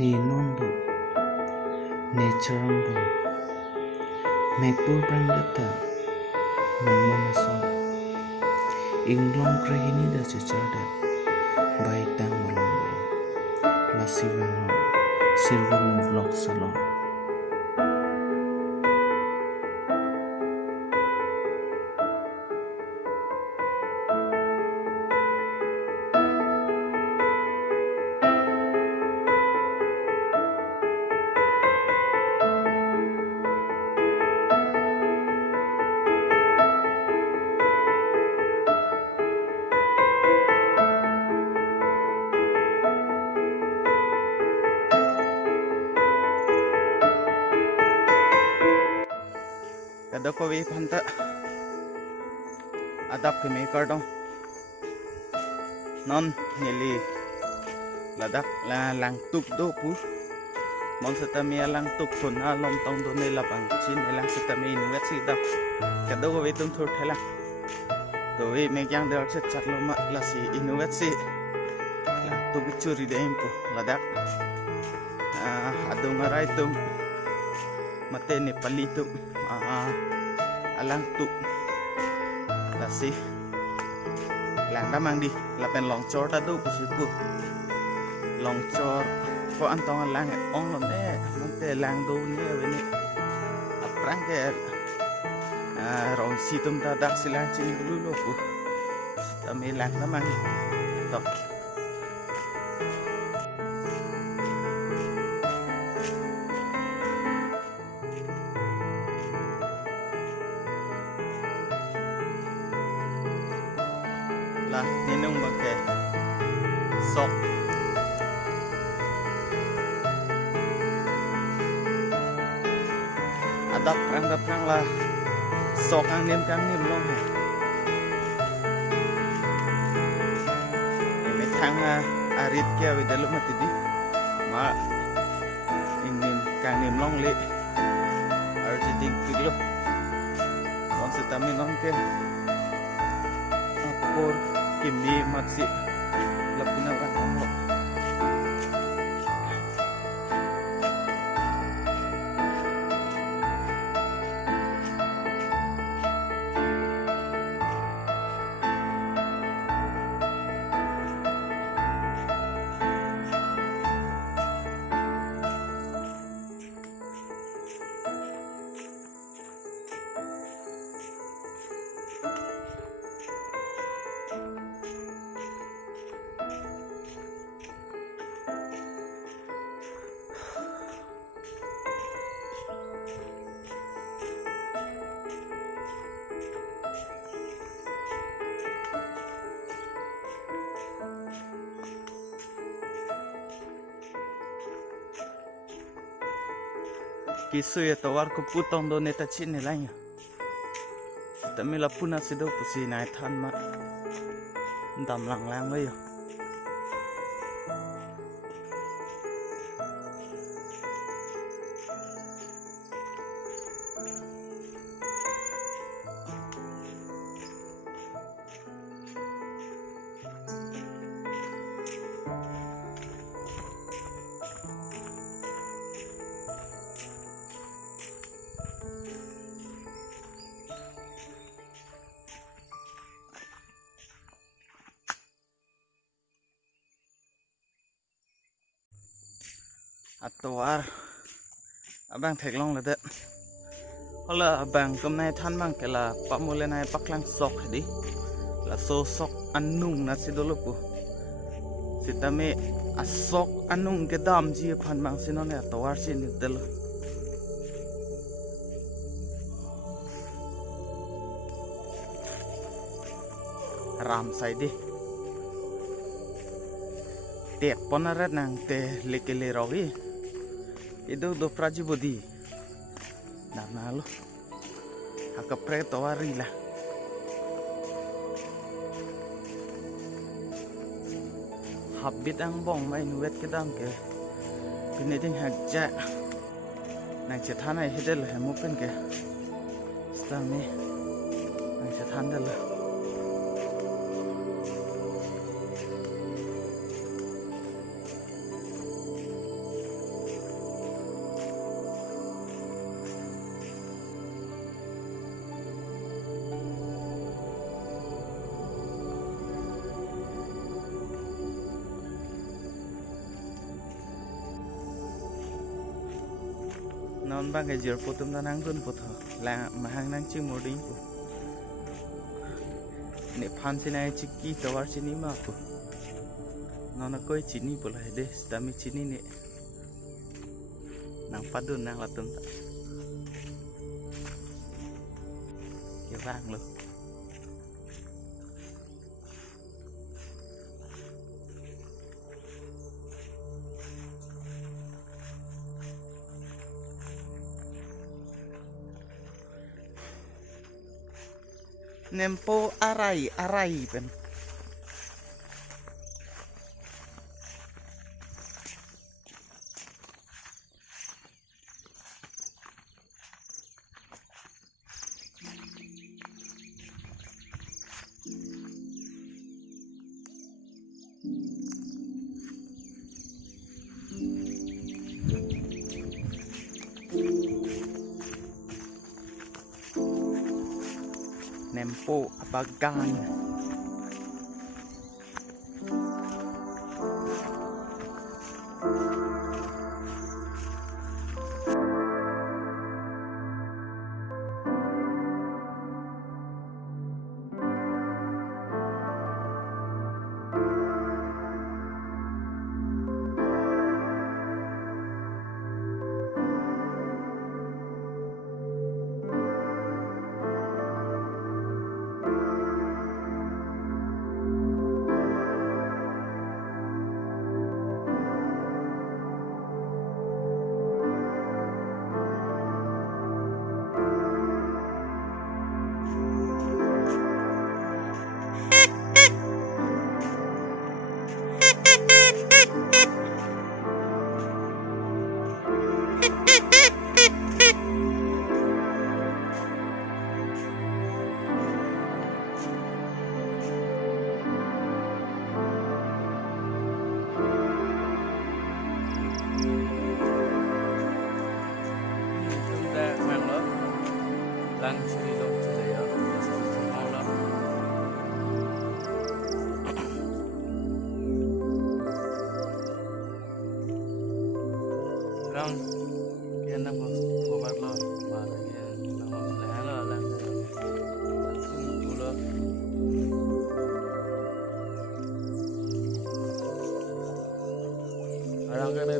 Ni nondo nature ambo mekpur brang data mamma song Anglong krahini da cecada baik tang malombo la Sirvomu vlog salon. Kada ko we phanta adap ke maker dong non ngeli ladak la lang tuk do pu mon satami lang tuk pun alom tong do ne lapang chin lang satami university da kada ko we tum thur thela to we me kyang der chet chat lo ma la si university lang tuk churi de impo ladak adung arai tum mate ne pali tum alang tu lasi lang damang di lapen long chor ta du pusipu long chor ko antong lang ong lom ne mante lang du ne beni aprang ke rong situm ta dak silang chin lu lo pu tami lang damang to lah ninung bangke sok adap prang lah sok ang nim long hai ini thang arit kia we dalu mati di ma nim kang nim long le arjiting piglo kon setami non ke apor kimi matsi lapina kan lo kisu ya tawar ko putong do neta chin nilanya tamila puna sido pusi nai than ma dam lang lo yo atwar abang theklong le de hola abang kum nai than mang kela pamule nai paklang sok di la so sok anung na sidolo pu sitame asok anung ke dam ji phan mang sinone atwar sin del ram sai di tek ponarat nang te lekele rogi itu do prajibodi nama lo hakapre tawari lah habit ang bong mai nuet kedang ke pineding hajja nang cethana hedel hemupen ke stame nang cethandel non bang cái giờ putum ta nang tun put là mà hàng nang chim mồ đi nè phan xin ai chiki tawar chini ma pu non koi chini pula de stami chini nè nang padun nang latun ta cái vang luôn Nempo arai pen. Nempo abagan. Lang sini dong sudah ya, mau lah. Lang, kian nak buat lo, mana kian nak mau selain lo lang. Pulau. Orang kan